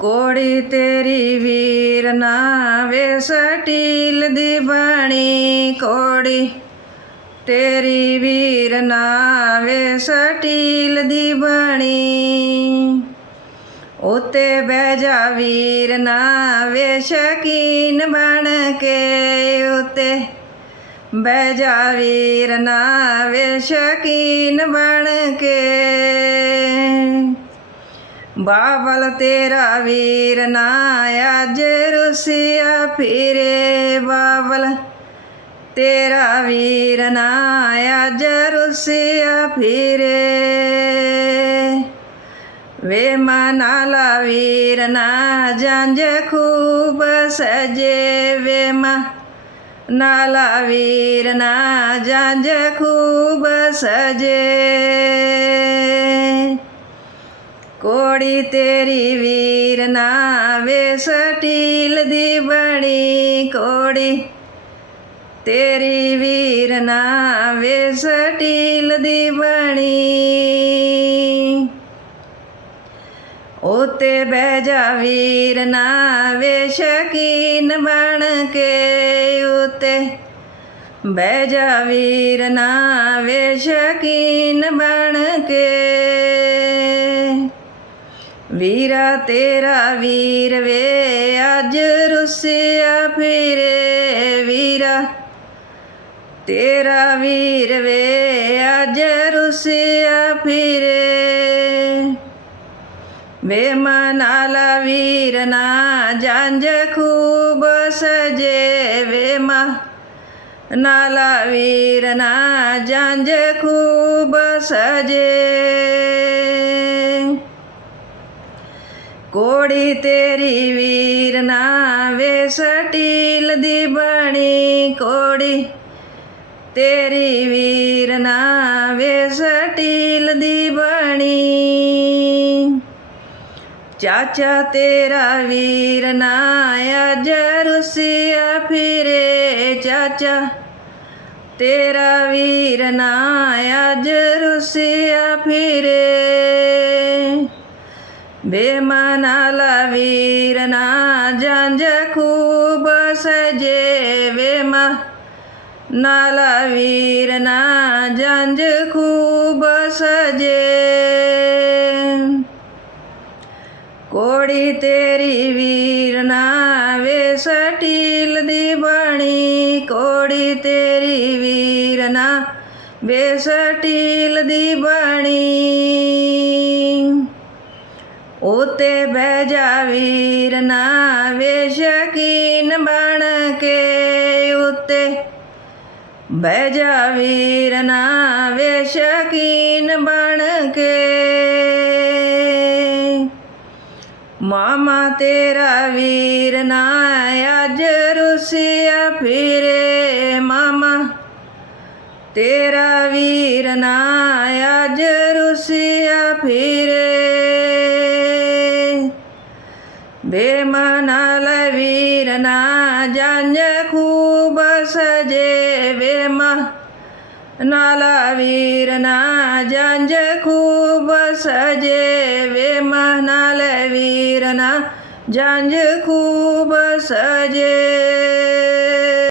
ਕੋੜੀ ਤੇਰੀ ਵੀਰ ਨਾ ਵੇ ਸਟੀਲ ਦੀ ਬਣੀ ਕੋੜੀ। ਤੇਰੀ ਵੀਰ ਨਾ ਵੇ ਸਟੀਲ ਦੀ ਬਣੀ। ਉਤੇ ਬਹਿ ਜਾ ਵੀਰ ਨਾ ਵੇ ਸ਼ਕੀਨ ਬਣ ਕੇ ਉਤੇ। ਬਹਿ ਜਾ ਵੀਰ ਨਾ ਵੇ ਸ਼ਕੀਨ ਬਣ ਕੇ। ਬਾਬਲ ਤੇਰਾ ਵੀਰ ਨਾ ਅੱਜ ਰੁਸਿਆ ਫਿਰੇ। ਬਾਬਲ ਤੇਰਾ ਵੀਰ ਨਾ ਅੱਜ ਰੁਸਿਆ ਫਿਰੇ। ਵੇ ਮਨਾਲਾ ਵੀਰ ਨਾ ਜੰਜ ਖੂਬ ਸਜੇ। ਵੇ ਨਾਲਾ ਵੀਰ ਨਾ ਜੰਜ ਖੂਬ ਸਜੇ। ਕੋੜੀ ਤੇਰੀ ਵੀਰ ਨਾ ਵੇ ਸਟੀਲ ਦੀ ਬਣੀ ਕੋੜੀ। ਤੇਰੀ ਵੀਰ ਨਾ ਵੇ ਸਟੀਲ ਦੀ ਬਣੀ। ਉਤੇ ਬਹਿ ਜਾ ਵੀਰ ਨਾ ਵੇ ਸ਼ਕੀਨ ਬਣ ਕੇ ਉਤੇ। ਬਹਿ ਜਾ ਵੀਰ ਨਾ ਵੇ ਸ਼ਕੀਨ ਬਣ ਕੇ ਵੀਰਾ ਤੇਰਾ ਵੀਰ ਵੇ, ਅੱਜ ਰੁੱਸਿਆ ਫਿਰੇ ਵੀਰਾ। ਤੇਰਾ ਵੀਰ ਵੇ, ਅੱਜ ਰੁਸਿਆ ਫਿਰੇ। ਵੇ ਮਨਾਲਾ ਵੀਰ ਨਾ ਜੰਜ ਖੂਬ ਸਜੇ ਵੇ ਮਾ। ਨਾਲਾ ਵੀਰ ਨਾ ਜੰਜ ਖੂਬ ਸਜੇ। ਕੋੜੀ ਤੇਰੀ ਵੀਰ ਨਾ ਵੇ ਸਟੀਲ ਦੀ ਬਣੀ ਕੋੜੀ। ਤੇਰੀ ਵੀਰ ਨਾ ਵੇ ਸਟੀਲ ਦੀ ਬਣੀ। ਚਾਚਾ ਤੇਰਾ ਵੀਰ ਨਾ ਅੱਜ ਰੁਸਿਆ ਫਿਰੇ ਚਾਚਾ ਤੇਰਾ ਵੀਰ ਨਾ ਅੱਜ ਰੁਸਿਆ ਫਿਰੇ ਬੇਮਨਾਲਾ ਵੀਰ ਨਾ ਜੰਜ ਖੂਬ ਸਜੇ। ਵੇ ਮਾ ਨਾਲਾ ਵੀਰ ਨਾ ਜੰਜ ਖੂਬ ਉਤੇ ਬਹਿ ਜਾ ਵੀਰ ਨਾ ਵੇ ਬਣ ਕੇ ਉਤੇ। ਬਹਿ ਜਾ ਵੀਰ ਨਾ ਵੇ ਸ਼ਕੀਨ ਬਣ ਕੇ। ਮਾਮਾ ਤੇਰਾ ਵੀਰ ਨਾ ਅੱਜ ਰੁਸਿਆ ਫਿਰੇ। ਮਾਮਾ ਤੇਰਾ ਵੀਰ ਨਾ ਅੱਜ ਰੁਸਿਆ ਫਿਰੇ। ਬੇਮਨਾਲ ਵੀਰ ਨਾ ਜੰਜ ਖੂਬ ਸਜੇ ਵੇ ਮਾ ਨਾਲਾ ਵੀਰ ਨਾ ਜੰਜ ਖੂਬ ਸਜੇ ਵੇ